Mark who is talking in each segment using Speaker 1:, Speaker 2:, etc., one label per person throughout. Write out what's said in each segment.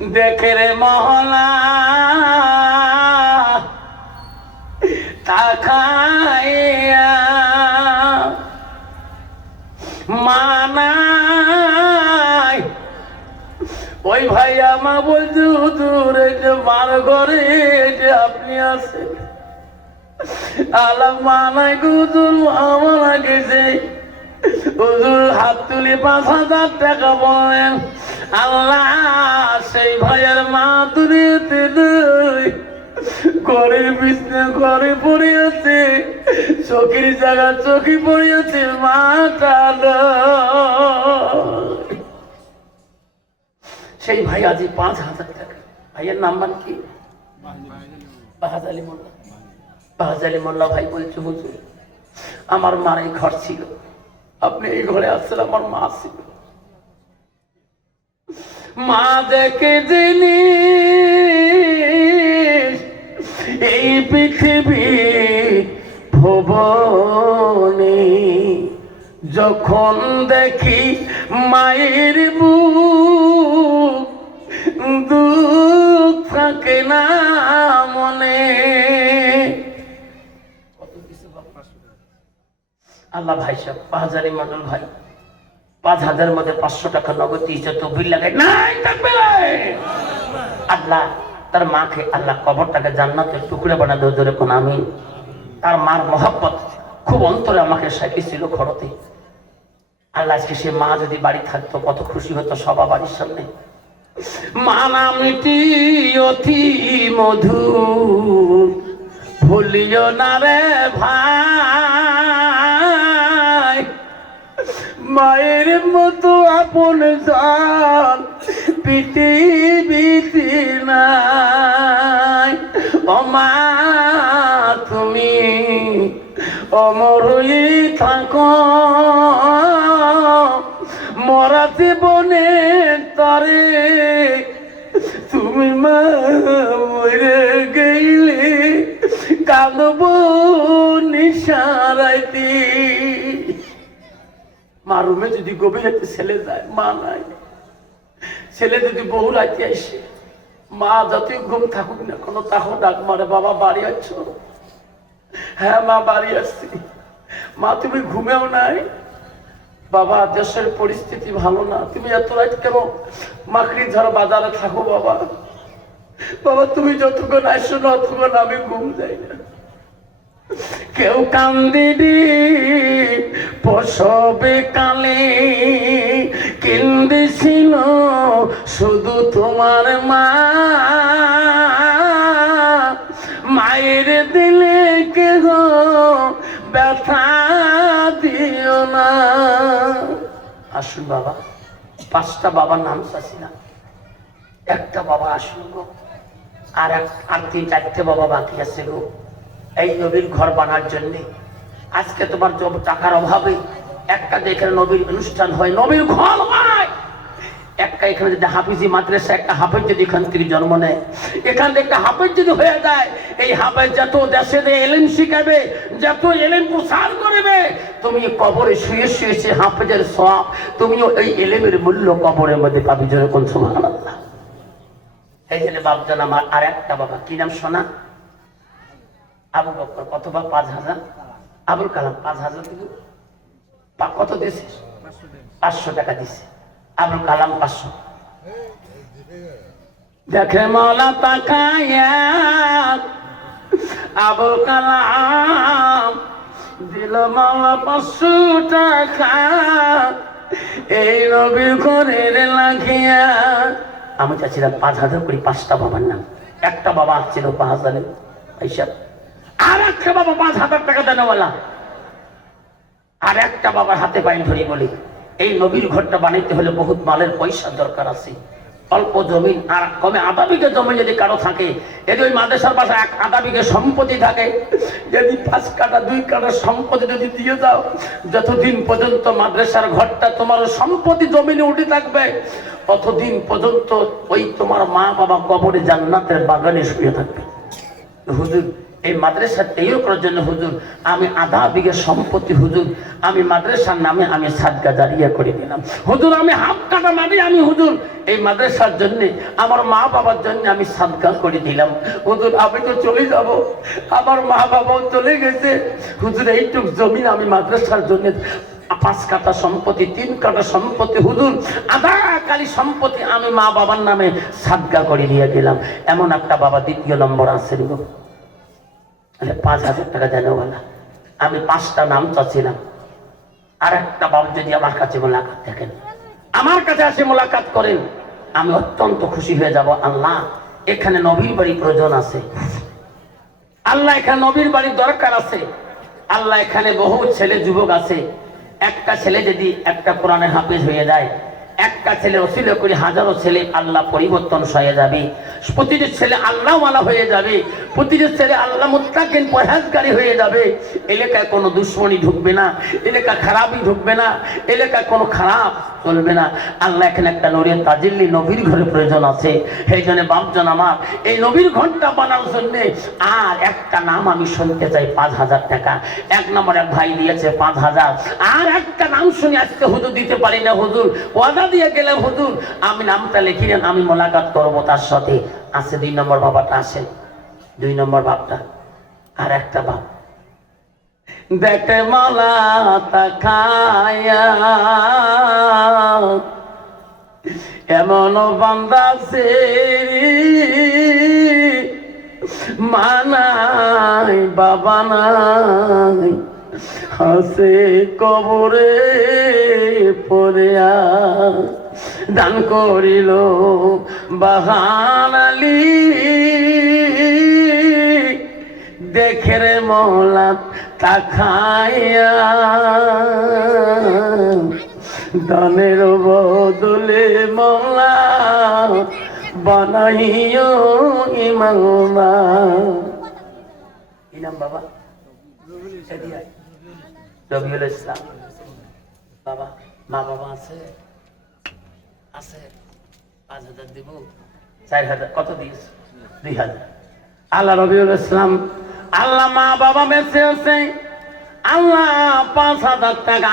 Speaker 1: দেখে রে মহলা। তাকাইয়া মানাই। ওই ভাই আমা বলছে, হুজুর যে মার ঘরে যে আপনি আছেন। আলাম মানাই গো, হুজুর, আমার যে হুজুর হাত তুলে পাঁচ হাজার টাকা বলেন। আল্লাহ, সেই ভাইয়ের মা দূরেতে দুই ঘরে বিছনে ঘরে পড়িয়াছে, চোখের জায়গা চোখে পড়িয়াছে মাটা সেই ভাই আজি পাঁচ হাজার টাকা। ভাইয়ের নাম্বার কি? বাহাজ মোল্লা। বাহাজ মোল্লা ভাই বলছে, হুজুর, আমার মার ঘর ছিল। আপনি এই ঘরে আসছেন আমার মা ছিল। মা দেখে জিনিস, এই পৃথিবী ভবনে। যখন দেখি মায়ের বুক দুঃখ থাকে না মনে। আল্লাহ ভাই সাহেব হাজারি মন্ডল ভাই। পাঁচ হাজারের মধ্যে পাঁচশো টাকা নগদ দিয়েছে লাগে নাই, থাকবে আল্লাহ, তার মাকে আল্লাহ কবরটাকে জান্নাতের টুকরে আমি, তার মার খুব অন্তরে আমাকে ছিল খরতে আল্লাহ, আজকে সে মা যদি বাড়ি থাকতো, কত খুশি হতো সবা বাড়ির সামনে। মা নামটি অতি মধু ভুলিও না রে ভাই। মায়ের মতো আপন জান পৃথিবীতে নাই। ও মা, তুমি অমর হয়ে থাকো। মরা জীবনে তারে তুমি মা মরে গেলে কাঁদব নিশারাইতে মা রুমে যদি গভীর রাতে ছেলে যায়, মা নাই। ছেলে যদি বহু রাতে আসে, মা যতই ঘুম থাকুক না কোনো তখন ডাক মারে, বাবা, বাড়ি আছো? হ্যাঁ মা, বাড়ি আসছি। মা, তুমি ঘুমেও নাই? বাবা, দেশের পরিস্থিতি ভালো না। তুমি এত রাত কেন মাকড়ি ধর বাজারে থাকো, বাবা? বাবা, তুমি যতক্ষণ আসো না, ততক্ষণ আমি ঘুম যাই না। কেউ কান্দিনি প্রসবে কালে কেন্দেছিল শুধু তোমার মা। মায়ের দিলে কেহ ব্যথা দিও না। আসুন বাবা, পাঁচটা বাবার নাম চাচ্ছি না। একটা বাবা আসুন গো, আর এক, আর তিন, চারটে বাবা বাকি আছে গো। এই নবীর ঘর বানার জন্য আজকে তোমার জব টাকার অভাবে একটা এখানে নবীর অনুষ্ঠান হয়, নবীর ঘর হয়। একটা এখানে যদি হাফিজি মাদ্রাসা, একটা হাফেজ যদি এখান থেকে জন্ম নেয়। এখান থেকে একটা হাফেজ যদি হয়ে যায়, এই হাফেজ যত দেশে এলেন শিখাবে, যত এলেন প্রসার করবে, তুমি কবরে শুয়ে শুয়ে সে হাফেজের সব তুমিও এই এলেমের মূল্য কবরের মধ্যে পাবি যেরকম সমান এই জন্য বাপজান আমার আর একটা বাবা, কি নাম সোনা আবু বকর কত বা পাঁচ হাজার? আবুল কালাম পাঁচ হাজার দিল কত দিয়েছে? পাঁচশো টাকা দিছে আবুল কালাম পাঁচশো। দেখে মৌলা তাকায়া আবুল কালাম দিল মাওলা পাঁচশো টাকা। এই রবি করে লাগিয়া। আমি চাচ্ছিলাম পাঁচ হাজার করে, পাঁচটা বাবার নাম। একটা বাবা আসছিল পাঁচ হাজারে। এইসব আর একটা বাবা পাঁচ হাজার টাকা দেন বলা আর একটা বাবার হাতে পাইন ধরি বলি। এই নবীর ঘরটা বানাইতে হলে বহুত মালের পয়সা দরকার আছে। অল্প জমিন আর কমে আধা বিঘে জমি যদি কারও থাকে যদি ওই মাদ্রাসার পাশে এক আধা বিঘে সম্পত্তি থাকে, যদি পাঁচ কাটা দুই কাটা সম্পত্তি যদি দিয়ে দাও যতদিন পর্যন্ত মাদ্রাসার ঘরটা তোমার সম্পত্তি জমিনে উঠে থাকবে, ততদিন পর্যন্ত ওই তোমার মা বাবা কবরে জান্নাতের বাগানে শুয়ে থাকবে। হুজুর এই মাদ্রাসা তৈরি করার জন্য হুজুর, আমি আধা বিঘে সম্পত্তি হুজুর, আমি মাদ্রাসার নামে আমি সাদগা জারিয়া করে দিলাম। হুজুর, আমি হাফ কাটা মাটি আমি হুজুর। এই মাদ্রাসার জন্য, আমার মা বাবার জন্য আমি সাদকা করে দিলাম। হুজুর, আমি তো চলে যাব। আমার মা বাবাও চলে গেছে। হুজুর, এইটুক জমিন আমি মাদ্রাসার জন্য পাঁচ কাটা সম্পত্তি, তিন কাটা সম্পত্তি হুজুর, আধা কালি সম্পত্তি আমি মা বাবার নামে সাদকা করে দিয়ে দিলাম। এমন একটা বাবা দ্বিতীয় নম্বর আছেন গো তাহলে পাঁচ হাজার টাকা দেন আমি পাঁচটা নাম চাচ্ছিলাম। আর একটা বাবু যদি আমার কাছে মোলাকাত দেখেন, আমার কাছে আসে মোলাকাত করেন, আমি অত্যন্ত খুশি হয়ে যাব। আল্লাহ, এখানে নবীর বাড়ি প্রয়োজন আছে। আল্লাহ, এখানে নবীর বাড়ির দরকার আছে। আল্লাহ, এখানে বহু ছেলে, যুবক আছে। একটা ছেলে যদি একটা কোরআনে হাফিজ হয়ে যায় একটা ছেলে অসিল করে হাজারো ছেলে আল্লাহ পরিবর্তন হয়ে যাবে। প্রতিটি ছেলে আল্লাহওয়ালা হয়ে যাবে। প্রতিটি ছেলে আল্লাহ মুত্তাকিন পরহেজগারী হয়ে যাবে। এলাকায় কোনো দুশ্মনী ঢুকবে না, এলাকা খারাপই ঢুকবে না এলাকায় কোনো খারাপ চলবে না, আল্লাহ এখানে একটা নড়িয়ে তাজিল্লি নবীর ঘরে প্রয়োজন আছে। সেই জন্য বাপজন আমার, এই নবীর ঘরটা বানানোর জন্য। আর একটা নাম আমি শুনতে চাই, পাঁচ হাজার টাকা। এক নম্বর এক ভাই দিয়েছে পাঁচ হাজার। আর একটা নাম শুনে আজকে হুজুর দিতে পারি না হুজুর। ওয়াদা দিয়ে গেলে হুজুর। আমি নামটা লিখি নেন আমি মোলাকাত করব তার সাথে। আছে দুই নম্বর বাবাটা আসে দুই নম্বর বাপটা। আর একটা বাপ। দেখে মালা তাকায়া। এমন বান্দাছে মানাই বাবা নাই। হাসে কবরে পড়িয়া দান করিল বাহানালি দেখে রে মৌলা তাকাইয়া দানের বদলে মৌলা বানাইও ইমামা ইনাম বাবা? রবিউল ইসলাম। বাবা, মা বাবা আছে? আছে। পাঁচ হাজার দিব। চার হাজার। কত দিয়েছ? দুই হাজার। আল্লাহ রবিউল ইসলাম আল্লাহ মা বাবা বেঁচে আছে। আল্লাহ পাঁচ হাজার টাকা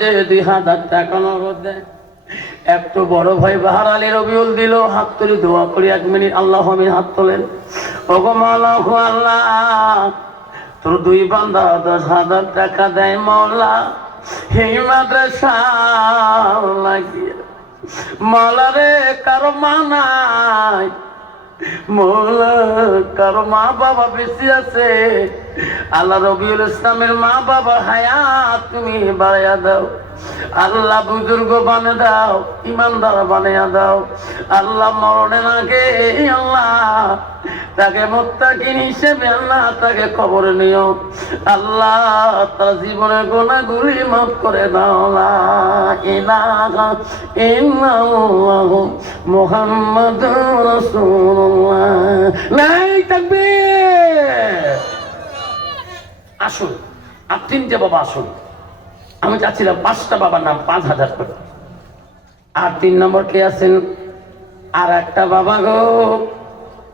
Speaker 1: দে দুই হাজার টাকা নগদ দে একটু বড় ভাই বাহার আলী রবিউল দিল, হাত তুলি দোয়া করি, এক মিনিট আল্লাহ আমি হাত তোলেন। ওগো মালাহ আল্লাহ, তোর দুই বান্ধা দশ হাজার টাকা দেয় মৌলা এই মাদ্রাসা, লাগিয়ে মৌলা কারও মানায় কারও মা বাবা বেশি আছে। আল্লাহ রবিউল ইসলামের মা বাবা হায়া, তুমি বাড়াইয়া দাও। আল্লাহ বুজুর্গ বানে দাও, ইমানদার বানিয়া দাও। আল্লাহ মরণের আগে আল্লাহ তাকে মোত্তাকিন হিসেবে আল্লাহ তাকে খবর নিও। আল্লাহ তার জীবনের গোনাগুলি মাফ করে দাও। রাসূলুল্লাহ। নাই তাকবীর! আসুন, আর তিনটে বাবা আসুন। আমি চাচ্ছিলাম পাঁচটা বাবার নাম পাঁচ হাজার করে। আর তিন নম্বর কে আছেন? আর একটা বাবা গো।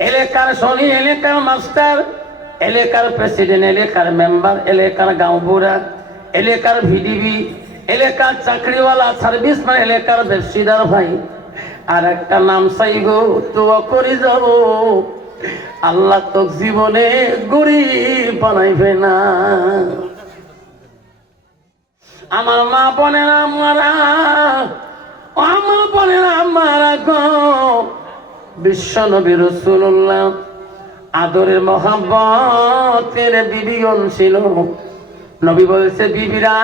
Speaker 1: এলাকার শনি এলাকার মাস্টার, এলাকার প্রেসিডেন্ট, এলাকার মেম্বার, এলাকার গাঁও বুড়া, এলাকার ভিডিবি, এলাকার চাকরিওয়ালা, সার্ভিসম্যান, এলাকার ব্যবসাদার ভাই। আর একটা নাম চাই গো তো করি যাব। আল্লাহ তো জীবনে গরিব বানাইবে না। আমার মা বোনেরা মারা, ও আমার বোনেরা মারা গো। বিশ্ব নবী রসুল্লাহ আদরের মহাব্বতের বিবিগণ ছিল নবী বলছে, বিবিরা,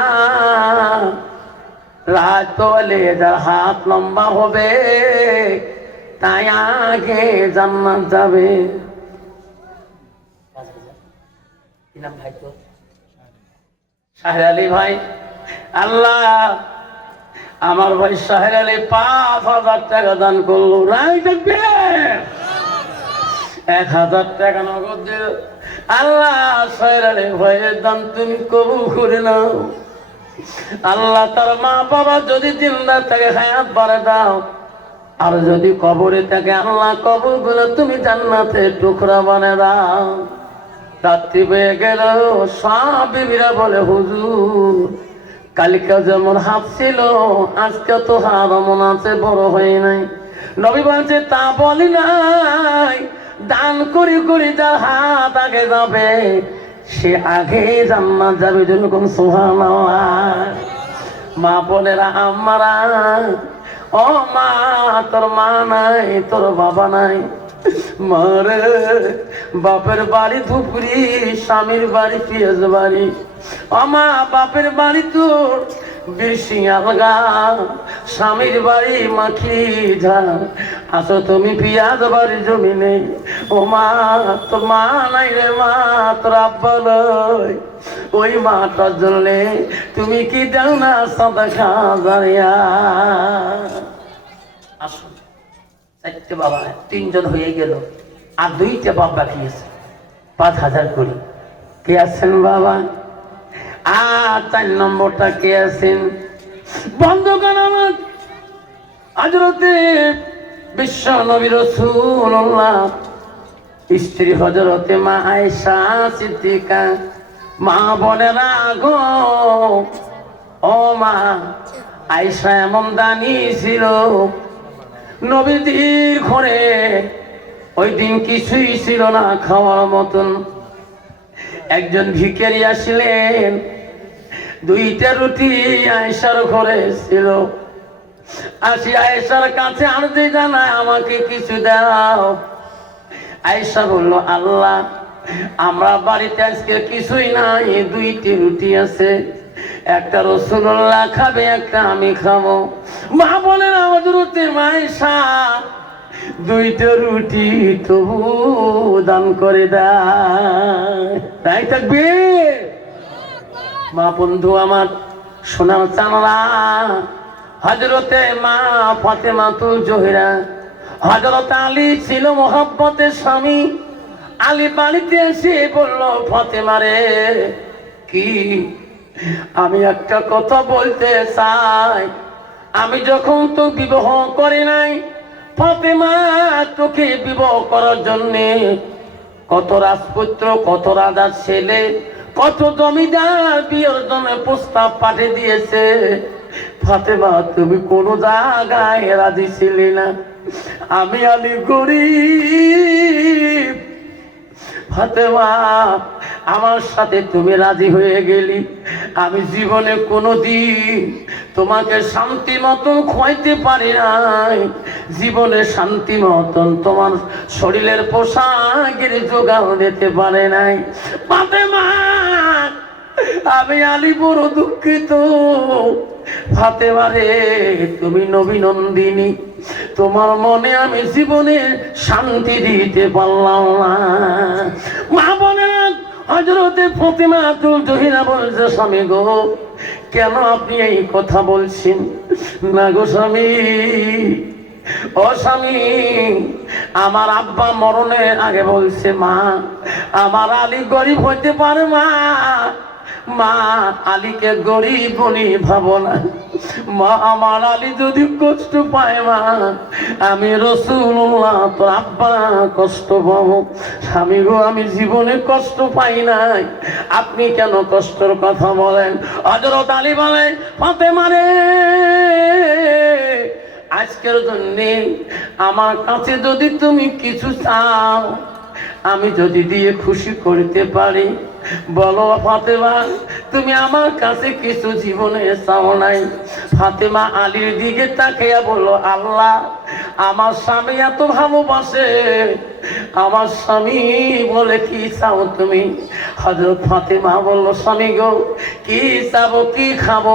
Speaker 1: রাত তোলে যার হাত লম্বা হবে, তাই আগে জান্নাত যাবে। শাহের আলী ভাই। আল্লাহ আমার ভাই শাহের আলী পাঁচ হাজার টাকা দান করল রাই দেখবে? এক হাজার টাকা নগদ দিল। আল্লাহ শাহের আলী ভাইয়ের দান তুমি কবু করে নাও। আল্লাহ তার মা বাবা যদি জিন্দা থাকে হায়াত বাড়ে দাও, আর যদি কবরে থাকে আল্লাহ কবরগুলো তুমি জান্নাতে টুকরা বানে দাও। রাত্রি পেয়ে গেল, সব বিবিরা বলে, হুজুর কালিকা যেমন হাত ছিল, আজকে তো হার মন আছে, বড় হয় নাই। নবী বলছে তা বলি নাই। দান করি করি যার হাত আগে যাবে, সে আগে জান্নাত যাবে যেরকম সোহান মা বোনেরা আমারা ও মা, তোর মা নাই, তোর বাবা নাই। মারে, বাপের বাড়ি ধুপুরি স্বামীর বাড়ি পিয়াজ বাড়ি। আমা, বাপের বাড়ি তোর বেশি আলগা, স্বামীর বাড়ি মাখি যা আসো তুমি পিয়াজ বাড়ি জমি নেই ও মা, তোর মা নাই রে মা, তোর আব্বা ওই মাটার জন্য তুমি কি দাও না সাদা খাজারিয়া? আসুন চারটে বাবা, তিনজন হয়ে গেল। আর দুইটা বাপ বাকি আছে? পাঁচ হাজার করি। কে আছেন বাবা? আর চার নম্বরটা কে আছেন? বন্ধ কর আমার? আজরতে বিশ্ব নবী রসুল্লাহ স্ত্রী হজরতে মা আয়সা সিদ্দিকা, মা বোনেরা গো। ও মা আয়সা এমন দানি ছিল নবীদের ঘরে ওই দিন কিছুই ছিল না খাওয়ার মতন। একজন ভিখারি আসলেন, দুইটা রুটি আয়সার ঘরে ছিল। আসি আয়েশার কাছে আনতে জানায় আমাকে কিছু দাও। আয়েশা বলল, আল্লাহ, আমরা বাড়িতে আজকে কিছুই নাই, দুইটি রুটি আছে। একটা রসুল্লাহ খাবে, একটা আমি খাব। মা বলেন আমার রুটি মাইশা দুইটা রুটি তবু দান করে দেয়। থাকবে? মা বন্ধু আমার, সোনার চানলা হজরতে মা ফাতেমা তু জহিরা হজরত আলী ছিল মোহাব্বতের স্বামী। আলী বাড়িতে এসে বলল, ফাতেমা রে, কি আমি একটা কথা বলতে চাই। আমি যখন তো বিবাহ করি নাই, ফাতেমা তোকে বিবাহ করার জন্যে কত রাজপুত্র, কত রাজার ছেলে, কত জমিদার বিয়ের জন্য প্রস্তাব পাঠিয়ে দিয়েছে। ফাতেমা, তুমি কোনো জায়গায় রাজি ছিলে না। আমি আলি গরিব ফাতেমা, আমার সাথে তুমি রাজি হয়ে গেলি। আমি জীবনে কোনো দিন তোমাকে শান্তি মতন খোয়াইতে পারি নাই। জীবনে শান্তি মতন তোমার শরীরের পোশাকের জোগাড় দিতে পারে নাই। ফাতেমা, আমি আলী বড় দুঃখিত। ফাতেমা রে, তুমি নবীনন্দিনী। তোমার মনে আমি জীবনে শান্তি দিতে পারলাম না। মা বলে হজরতে ফতিমা তুল জহিরা বলছে, স্বামী গো, কেন আপনি এই কথা বলছেন? না গো স্বামী, ও স্বামী, আমার আব্বা মরণের আগে বলছে, মা, আমার আলী গরিব হইতে পারে, মা মা আলীকে গরিব বলি ভাবো না মা, আমার আলী যদি কষ্ট পায় মা, আমি রসুল্লাহ তো আব্বা কষ্ট পাবো। স্বামী গো, আমি জীবনে কষ্ট পাই নাই। আপনি কেন কষ্টের কথা বলেন? হজরত আলী বলেন ফাতে মারে আজকের জন্য আমার কাছে যদি তুমি কিছু চাও, আমি যদি দিয়ে খুশি করতে পারি বলো, ফাতেমা, তুমি আমার কাছে কিছু জীবনে চাও নাই। ফাতেমা আলীর দিকে তাকিয়া বলল, আল্লাহ, আমার স্বামী এত ভালোবাসে। আমার স্বামী বলে, কি চাও তুমি? হজরত ফাতেমা বলল, স্বামী গো, কি চাবো, কি খাব?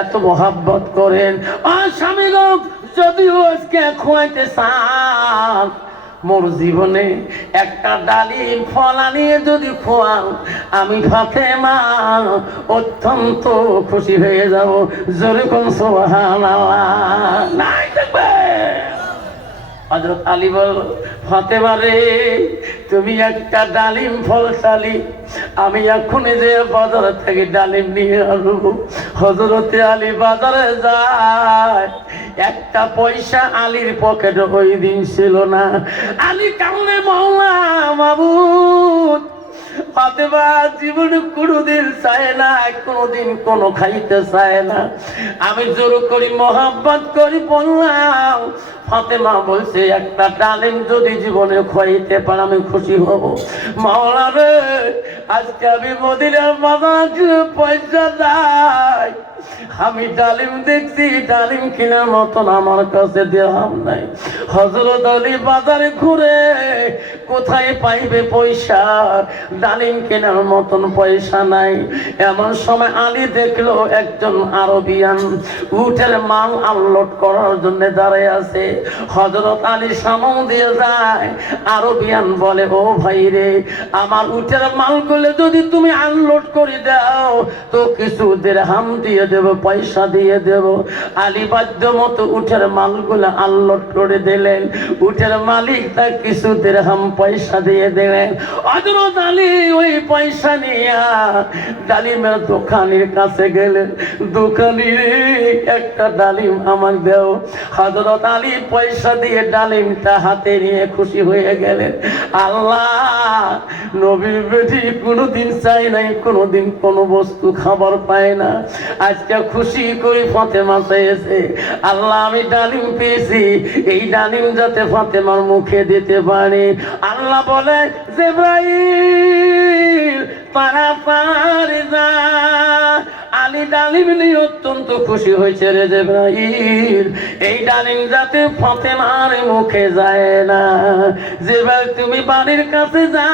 Speaker 1: এত মহাব্বত করেন। আর স্বামী গো, যদিও আজকে খোয়াইতে চান মোর জীবনে একটা ডালিম ফল আনিয়ে যদি ফোয়াও আমি ফাতে মা অত্যন্ত খুশি হয়ে যাব। জোরে কোন সোহান নাই দেখবে হজরত আলী বল হতে পারে তুমি একটা ডালিম ফল চালি আমি এখনই যে বাজার থেকে ডালিম নিয়ে আসব হজরতে আলী বাজারে যায়। একটা পয়সা আলীর পকেটে ওই দিন ছিল না। আলী কামনে মাওলা মাবুদ ফাতেমা আমি জোর করি মোহাম্মত করি বললাম, ফাতেমা বলছে, একটা ডালিম যদি জীবনে খাইতে পার, আমি খুশি হব। মাওলা আজকে আমি মদিনার মাদার পয়সা দেয় আমি ডালিম দেখছি, ডালিম কেনার মতন আমার কাছে দেওয়াম নাই। হজরত আলী বাজারে ঘুরে কোথায় পাইবে পয়সা? ডালিম কেনার মতন পয়সা নাই। এমন সময় আলী দেখল একজন আরবিয়ান উঠের মাল আনলোড করার জন্য দাঁড়ায় আছে। হজরত আলী সামন দিয়ে যায়। আরবিয়ান বলে, ও ভাই রে, আমার উঠের মালগুলো যদি তুমি আনলোড করে দাও, তো কিছু দেড় হাম দিয়ে দেব পয়সা দিয়ে দেব। আলী বাদ্য মতো উঠের মালগুলো আনলোড করে দিলেন। উঠের মালিক তার কিছু হাম পয়সা দিয়ে দিলেন। হজরত আলী ওই পয়সা নিয়ে ডালিমের দোকানের কাছে গেলেন। দোকানি একটা ডালিম আমার দেও। হজরত আলী পয়সা দিয়ে ডালিমটা হাতে নিয়ে খুশি হয়ে গেলেন। আল্লাহ, নবীর বেটি কোনোদিন চাই নাই, কোনোদিন কোনো বস্তু খাবার পায় না। আজকে খুশি করে ফাতে পেয়েছে আল্লাহ, আমি ডালিম পেয়েছি। এই ডালিম যাতে ফতেমার মুখে দিতে পারে। আল্লাহ বলে, জেব্রাইল পারাপার যা আলী ডালিম নিয়ে অত্যন্ত খুশি হয়েছে রে জেব্রাইল। এই ডালিম যাতে ফাতেমার মুখে যায় না। জেব্রাইল, তুমি বাড়ির কাছে যা।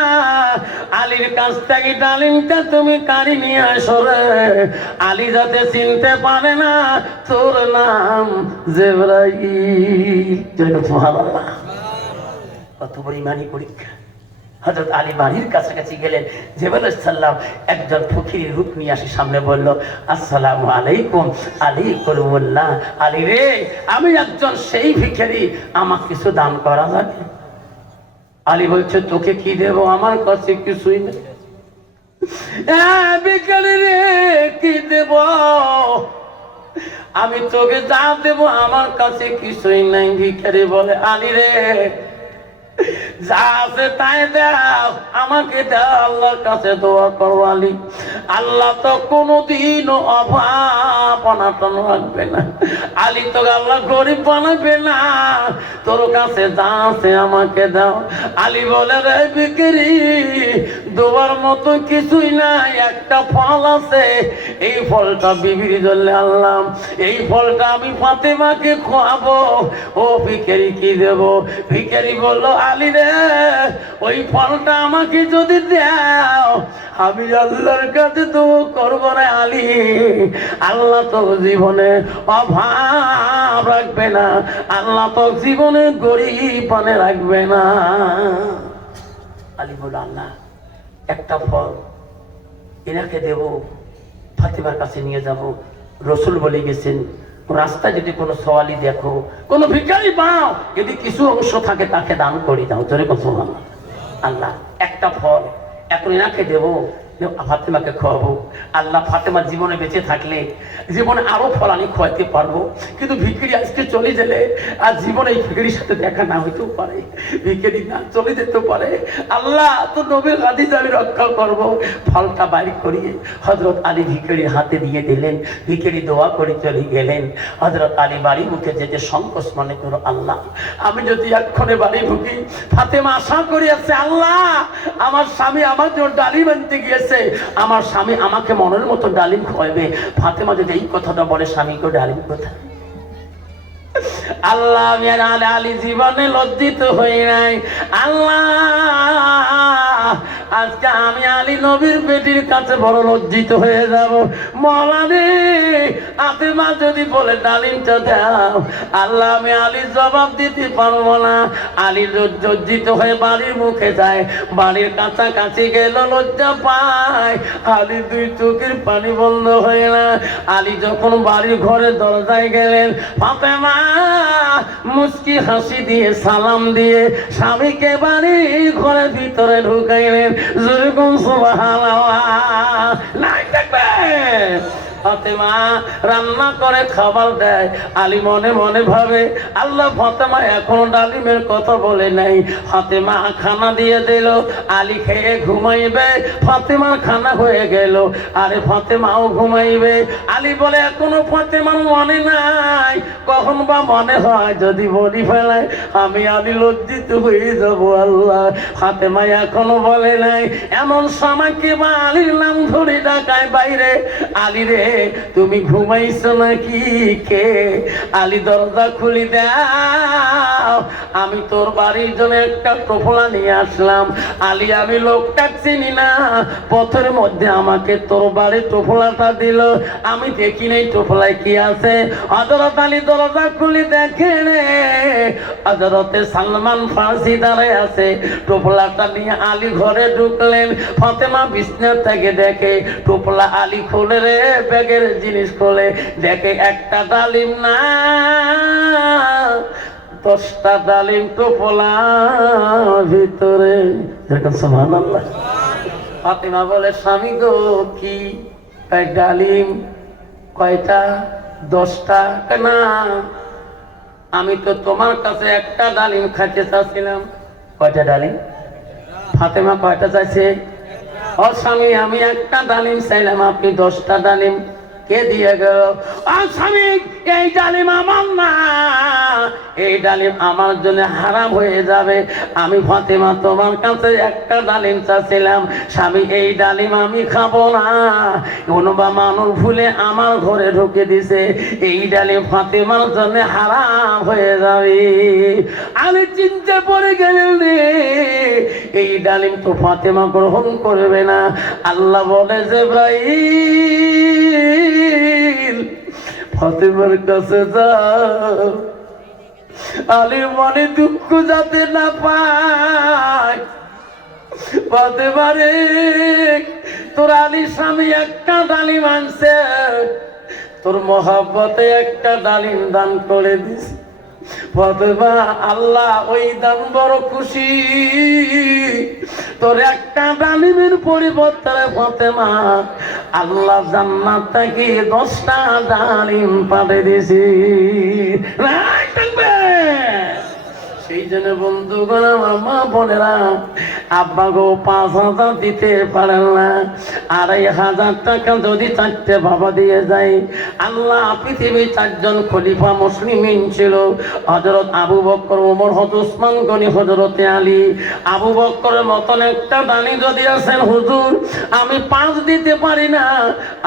Speaker 1: আলীর কাছ থেকে ডালিমটা তুমি কারি নিয়ে আসো রে। আলী যাতে চিনতে পারে না, তোর নাম জেব্রাইল। জয় কত বড় পরীক্ষা। হজরত আলী বাড়ির কাছাকাছি গেলেন। জেবেল সাল্লাম, একজন ফকির রূপ নিয়ে আসি সামনে বলল, আসসালামু আলাইকুম, আলী করুমুল্লাহ। আলী রে, আমি একজন সেই ভিখারি আমার কিছু দান করা যাবে? আলী বলছে, তোকে কি দেব? আমার কাছে কিছুই নেই। রে, কি দেব? আমি তোকে যা দেব, আমার কাছে কিছুই নাই, ভিখারি বলে, আলী রে আল্লাহ তো কোনোদিন অভাব অনাটন রাখবে না। আলী তো আল্লাহ গরিব বানাবে না। তোর কাছে যা আছে আমাকে দাও। আলী বলে, রে বিক্রি দোয়ার মতো কিছুই নাই, একটা ফল আছে। এই ফলটা বিবির জলে আনলাম। এই ফলটা আমি ফাতেমাকে খোয়াবো। ও ভিখারি কি দেব? ভিখারি বলল, আলী রে, ওই ফলটা আমাকে যদি দাও, আমি আল্লাহর কাছে তো করব না আলী। আল্লাহ তো জীবনে অভাব রাখবে না। আল্লাহ তো জীবনে গরিব পানে রাখবে না। আলী বলল, আল্লাহ একটা ফল। এনাকে দেব, ফাতিমার কাছে নিয়ে যাব। রসুল বলে গেছেন, রাস্তা যদি কোনো সওয়ালি দেখো, কোনো ভিকারি পাও, যদি কিছু অংশ থাকে তাকে দান করে দাও। তোরে কত আল্লাহ, একটা ফল, এখন এনাকে দেবো ফাতেমাকে খাওয়াবো আল্লাহ ফাতেমা জীবনে বেঁচে থাকলে জীবনে আরও ফল আমি খাওয়াতে পারব। কিন্তু ভিকিরি আজকে চলে গেলে আর জীবনে এই ভিকিরির সাথে দেখা না হইতেও পারে। ভিকিরি না চলে যেতে পারে। আল্লাহ তো নবীর হাদিস আমি রক্ষা করব। ফলটা বাইর করিয়ে হজরত আলী ভিকিরি হাতে দিয়ে দিলেন। ভিকিরি দোয়া করে চলে গেলেন। হজরত আলী বাড়ি মুখে যেতে সংকোচ মনে করো আল্লাহ। আমি যদি এক্ষণে বাড়ি ঢুকি, ফাতেমা আশা করি আছে আল্লাহ, আমার স্বামী আমার জন্য ডালিম আনতে গিয়েছে। আমার স্বামী আমাকে মনের মতো ডালিম খোয়াবে ফাতেমা যদি এই কথাটা বলে স্বামীকে ডালিম কোথায়? আল্লাহ আর আলী জীবনে লজ্জিত হয়ে নাই। আল্লাহ আজকে আমি আলী নবীর বেটির কাছে বড় লজ্জিত হয়ে যাব। মলানি, আতেমা যদি বলে ডালিমটা দাও, আল্লাহ আমি আলীর জবাব দিতে পারব না। আলী লজ্জিত হয়ে বাড়ির মুখে যায়। বাড়ির কাছাকাছি গেল, লজ্জা পায়। আলী দুই চোখের পানি বন্ধ হয়ে না। আলী যখন বাড়ির ঘরে দরজায় গেলেন, ফাতেমা মুস্কি হাসি দিয়ে সালাম দিয়ে স্বামীকে বাড়ি ঘরের ভিতরে ঢুকাইলেন। যেরকম সুবহানাল্লাহ নাই দেখবে। ফাতেমা রান্না করে খাবার দেয়। আলী মনে মনে ভাবে, আল্লাহ ফাতেমা এখনও ডালিমের কথা বলে নাই। ফাতেমা খানা দিয়ে দিল, আলী খেয়ে ঘুমাইবে, ফাতেমার খানা হয়ে গেল। আরে ফাতেমাও ঘুমাইবে। আলী বলে, এখনও ফাতেমার মনে নাই। কখন বা মনে হয় যদি বলি ফেলায়, আমি আলী লজ্জিত হয়ে যাব আল্লাহ। ফাতেমা এখনও বলে নাই। এমন সময় কে বা আলীর নাম ধরে ডাকায় বাইরে। আলী রে তুমি ঘুমাইছো নাকি কে? আলী দরজা খুলি দাও। আমি তোর বাড়ির জন্য একটা টোপলা নিয়ে আসলাম। আলী, আমি লোকটা চিনি না। পথের মধ্যে আমাকে তোর বাড়ির টোপলাটা দিল। আমি দেখি নাই টোপলায় কি আছে। হজরত আলী দরজা খুলি দেখে রে হজরতে সালমান ফাঁসি দাঁড়ায় আছে। টোপলাটা নিয়ে আলী ঘরে ঢুকলেন। ফতেমা বিছনার থেকে দেখে, টোপলা আলী খোলে রে ব্যাগের জিনিস খোলে, দেখে একটা ডালিম না, দশটা ডালিম টোপলা ভিতরে। যেরকম সমান আল্লাহ ফাতেমা বলে, স্বামী গো, কি? কয় ডালিম, কয়টা? দশটা? না, আমি তো তোমার কাছে একটা ডালিম খাইতে চাচ্ছিলাম। কয়টা ডালিম? ফাতেমা কয়টা চাইছে? ও স্বামী, আমি একটা ডালিম চাইলাম, আপনি দশটা ডালিম কে দিয়ে গেল? ও স্বামী এই ডালিম আমার না। এই ডালিম আমার জন্য হারাম হয়ে যাবে। আমি ফাতেমা, তোমার কাছে একটা ডালিম চাচ্ছিলাম। স্বামী, এই ডালিম আমি খাব না। কোনোবা মানুষ ভুলে আমার ঘরে ঢুকে দিছে। এই ডালিম ফাতেমার জন্য হারাম হয়ে যাবে। আমি চিনতে পড়ে গেলেন এই ডালিম তো ফাতেমা গ্রহণ করবে না। আল্লাহ বলে যে ভাই ফাতেমার কাছে যা আলীর মনে দুঃখ যাতে না পায়। তোর আলীর স্বামী একটা ডালিম আনছে। তোর মহাব্বতে একটা ডালিম দান করে দিস ফাতেমা আল্লাহ, ওই দাম বড় খুশি। তোর একটা ডালিমের পরিবর্তে ফতেমা, আল্লাহ জান্নাত থেকে দশটা ডালিম পাঠিয়ে দিছি রাখ সেই জন্য বন্ধুগণ, আমার মা বোনেরা, আব্বা গো, পাঁচ হাজার দিতে পারেন না। আড়াই হাজার টাকা যদি চারটে বাবা দিয়ে যায়, আল্লাহ পৃথিবীর চারজন খলিফা মুসলিমিন ছিল। হজরত আবু বক্কর ওমর হত উসমান গনি হজরতে আলী। আবু বক্করের মতন একটা দানি যদি আছেন, হুজুর, আমি পাঁচ দিতে পারি না।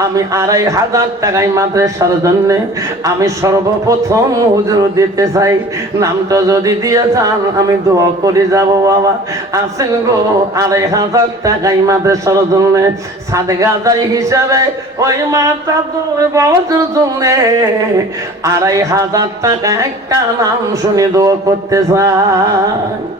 Speaker 1: আমি আড়াই হাজার টাকায় মাদ্রাসার জন্য আমি সর্বপ্রথম হুজুর দিতে চাই। নামটা যদি দিয়ে যান আমি দোয়া করে যাব, বাবা। আছেন গো, আড়াই হাজার টাকায় মাদ্রাসার জন্য সাত গাজাই হিসাবে, ওই মাতা বাবার জন্য। আড়াই হাজার টাকা একটা নাম শুনে দোয়া করতে চাই।